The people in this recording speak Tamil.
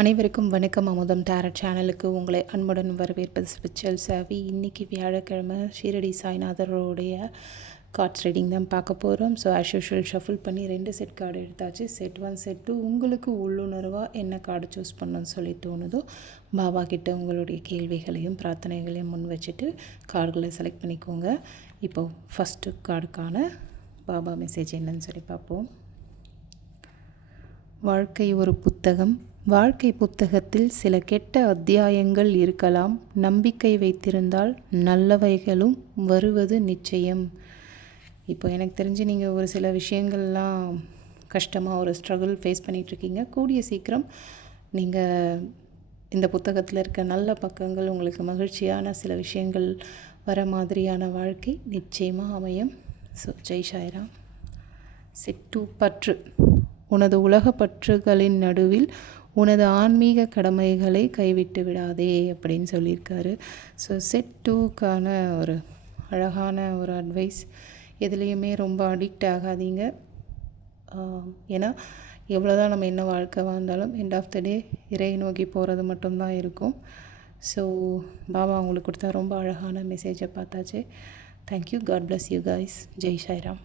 அனைவருக்கும் வணக்கம். அமுதம் டேரட் சேனலுக்கு உங்களை அன்புடன் வரவேற்பது ஸ்பிரிச்சுவல் சாவி. இன்றைக்கி வியாழக்கிழமை ஷீரடி சாய்நாதரோடைய கார்ட்ஸ் ரீடிங் தான் பார்க்க போகிறோம். ஸோ ஆஸ் யூஷுவல் ஷஃபில் பண்ணி 2 செட் கார்டு எடுத்தாச்சு. செட் 1 செட் 2 உங்களுக்கு உள்ளுணர்வாக என்ன கார்டு சூஸ் பண்ணணும்னு சொல்லி தோணுதோ பாபா கிட்ட உங்களுடைய கேள்விகளையும் பிரார்த்தனைகளையும் முன் வச்சுட்டு கார்டுகளை செலக்ட் பண்ணிக்கோங்க. இப்போது ஃபஸ்ட்டு கார்டுக்கான பாபா மெசேஜ் என்னன்னு சொல்லி பார்ப்போம். வாழ்க்கை ஒரு புத்தகம். வாழ்க்கை புத்தகத்தில் சில கெட்ட அத்தியாயங்கள் இருக்கலாம். நம்பிக்கை வைத்திருந்தால் நல்லவைகளும் வருவது நிச்சயம். இப்போ எனக்கு தெரிஞ்சு நீங்கள் ஒரு சில விஷயங்கள்லாம் கஷ்டமாக ஒரு ஸ்ட்ரகிள் ஃபேஸ் பண்ணிகிட்ருக்கீங்க. கூடிய சீக்கிரம் நீங்கள் இந்த புத்தகத்தில் இருக்க நல்ல பக்கங்கள் உங்களுக்கு மகிழ்ச்சியான சில விஷயங்கள் வர மாதிரியான வாழ்க்கை நிச்சயமாக அமையும். ஸோ ஜெய் சாய்ராம். செட் 2 பற்று. உனது உலக பற்றுகளின் நடுவில் உனது ஆன்மீக கடமைகளை கைவிட்டு விடாதே அப்படின்னு சொல்லியிருக்காரு. ஸோ செட் 2க்கான ஒரு அழகான ஒரு அட்வைஸ். எதுலேயுமே ரொம்ப அடிக்ட் ஆகாதீங்க. ஏன்னா எவ்வளோதான் நம்ம என்ன வாழ்க்கை வாழ்ந்தாலும் எண்ட் ஆஃப் த டே இறையை நோக்கி போகிறது மட்டும்தான் இருக்கும். ஸோ பாபா உங்களுக்கு கொடுத்தா ரொம்ப அழகான மெசேஜை பார்த்தாச்சு. Thank you. God bless you guys. ஜெய் சாய்ராம்.